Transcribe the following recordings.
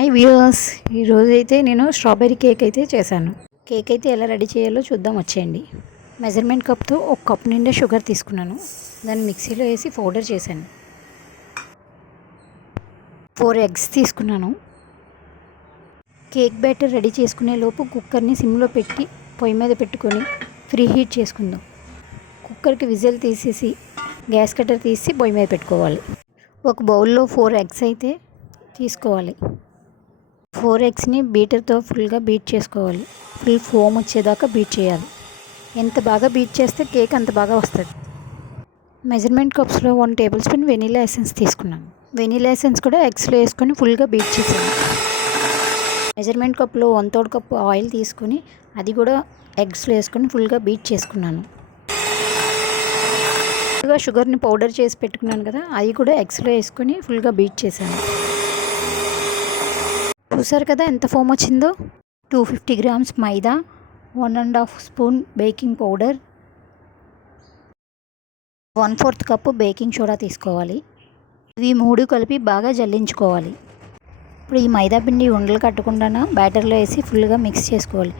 Hi viewers, ఈరోజు అయితే నేను స్ట్రాబెర్రీ కేక్ అయితే చేశాను. కేక్ అయితే ఎలా రెడీ చేయాలో చూద్దాం వచ్చేయండి. మెజర్మెంట్ కప్తో ఒక కప్ నిండా షుగర్ తీసుకున్నాను. దాన్ని మిక్సీలో వేసి పౌడర్ చేశాను. 4 ఎగ్స్ తీసుకున్నాను. కేక్ బ్యాటర్ రెడీ చేసుకునే లోపు కుక్కర్ని సిమ్లో పెట్టి పొయ్యి మీద పెట్టుకొని ఫ్రీ హీట్ చేసుకుందాం. కుక్కర్కి విజిల్ తీసేసి గ్యాస్ కట్టర్ తీసి పొయ్యి మీద పెట్టుకోవాలి. ఒక బౌల్లో 4 ఎగ్స్ అయితే తీసుకోవాలి. 4 ఎగ్స్ని బీటర్తో ఫుల్గా బీట్ చేసుకోవాలి. ఫుల్ ఫోమ్ వచ్చేదాకా బీట్ చేయాలి. ఎంత బాగా బీట్ చేస్తే కేక్ అంత బాగా వస్తుంది. మెజర్మెంట్ కప్స్లో 1 టేబుల్ స్పూన్ వెనీలా ఎసెన్స్ తీసుకున్నాను. వెనీలా ఎసెన్స్ కూడా ఎగ్స్లో వేసుకొని ఫుల్గా బీట్ చేసాను. మెజర్మెంట్ కప్లో 1/3 కప్ ఆయిల్ తీసుకొని అది కూడా ఎగ్స్లో వేసుకొని ఫుల్గా బీట్ చేసుకున్నాను. షుగర్ని పౌడర్ చేసి పెట్టుకున్నాను కదా, అది కూడా ఎగ్స్లో వేసుకొని ఫుల్గా బీట్ చేశాను. చూసారు కదా ఎంత ఫోమ్ వచ్చిందో. 250 గ్రామ్స్ మైదా, 1.5 spoon baking powder, 1/4 cup baking soda తీసుకోవాలి. ఇవి 3 కలిపి బాగా జల్లించుకోవాలి. ఇప్పుడు ఈ మైదా పిండి ఉండలు కట్టకుండా బ్యాటర్లో వేసి ఫుల్గా మిక్స్ చేసుకోవాలి.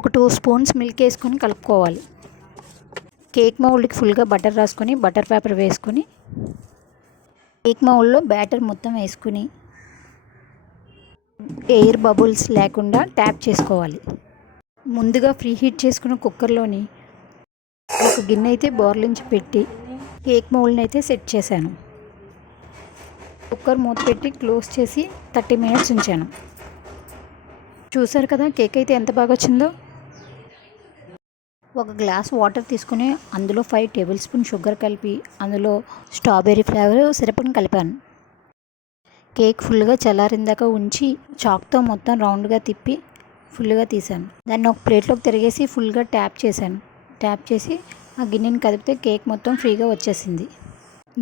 ఒక 2 స్పూన్స్ మిల్క్ వేసుకొని కలుపుకోవాలి. కేక్ మౌల్డ్కి ఫుల్గా బటర్ రాసుకొని బటర్ పేపర్ వేసుకొని కేక్ మౌల్డ్లో బ్యాటర్ మొత్తం వేసుకుని ఎయిర్ బబుల్స్ లేకుండా ట్యాప్ చేసుకోవాలి. ముందుగా ఫ్రీ హీట్ చేసుకున్న కుక్కర్లోని ఒక గిన్నె అయితే బోర్లించి పెట్టి కేక్ మౌల్డ్ని అయితే సెట్ చేశాను. కుక్కర్ మూత పెట్టి క్లోజ్ చేసి 30 మినిట్స్ ఉంచాను. చూసారు కదా కేక్ అయితే ఎంత బాగా వచ్చిందో. ఒక గ్లాస్ వాటర్ తీసుకుని అందులో 5 టేబుల్ స్పూన్ షుగర్ కలిపి అందులో స్ట్రాబెర్రీ ఫ్లేవర్ సిరప్ని కలిపాను. కేక్ ఫుల్గా చల్లారిందాక ఉంచి చాక్తో మొత్తం రౌండ్గా తిప్పి ఫుల్గా తీసాను. దాన్ని ఒక ప్లేట్లోకి తిరిగేసి ఫుల్గా ట్యాప్ చేశాను. ట్యాప్ చేసి ఆ గిన్నెని కదిపితే కేక్ మొత్తం ఫ్రీగా వచ్చేసింది.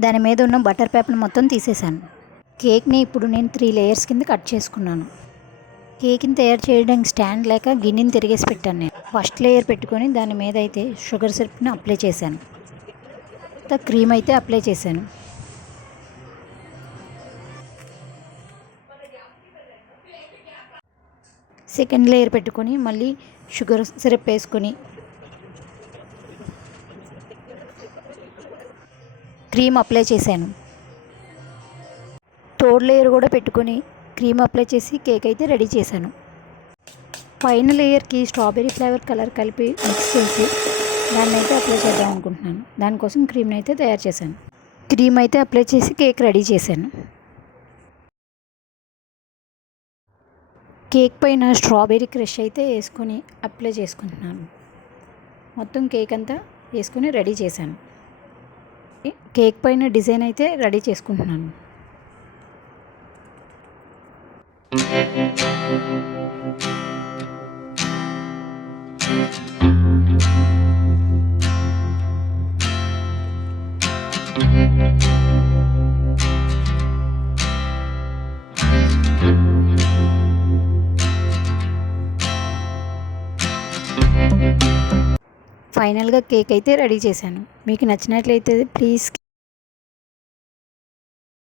దాని మీద ఉన్న బటర్ పేపర్ని మొత్తం తీసేశాను. కేక్ని ఇప్పుడు నేను 3 లేయర్స్ కింద కట్ చేసుకున్నాను. కేక్ని తయారు చేయడానికి స్టాండ్ లేక గిన్నెని తిరిగేసి పెట్టాను. నేను ఫస్ట్ లేయర్ పెట్టుకొని దాని మీద అయితే షుగర్ సిరప్ని అప్లై చేశాను. క్రీమ్ అయితే అప్లై చేశాను. సెకండ్ లేయర్ పెట్టుకొని మళ్ళీ షుగర్ సిరప్ వేసుకొని క్రీమ్ అప్లై చేశాను. థర్డ్ లేయర్ కూడా పెట్టుకొని క్రీమ్ అప్లై చేసి కేక్ అయితే రెడీ చేశాను. ఫైనల్ లేయర్కి స్ట్రాబెర్రీ ఫ్లేవర్ కలర్ కలిపి మిక్స్ చేసి దాన్ని అయితే అప్లై చేద్దాం అనుకుంటున్నాను. దానికోసం క్రీమ్ని అయితే తయారు చేశాను. క్రీమ్ అయితే అప్లై చేసి కేక్ రెడీ చేశాను. కేక్ పైన స్ట్రాబెర్రీ క్రష్ అయితే వేసుకొని అప్లై చేసుకుంటున్నాను. మొత్తం కేక్ అంతా వేసుకొని రెడీ చేశాను. కేక్ పైన డిజైన్ అయితే రెడీ చేసుకుంటున్నాను. ఫైనల్గా కేక్ అయితే రెడీ చేశాను. మీకు నచ్చినట్లయితే ప్లీజ్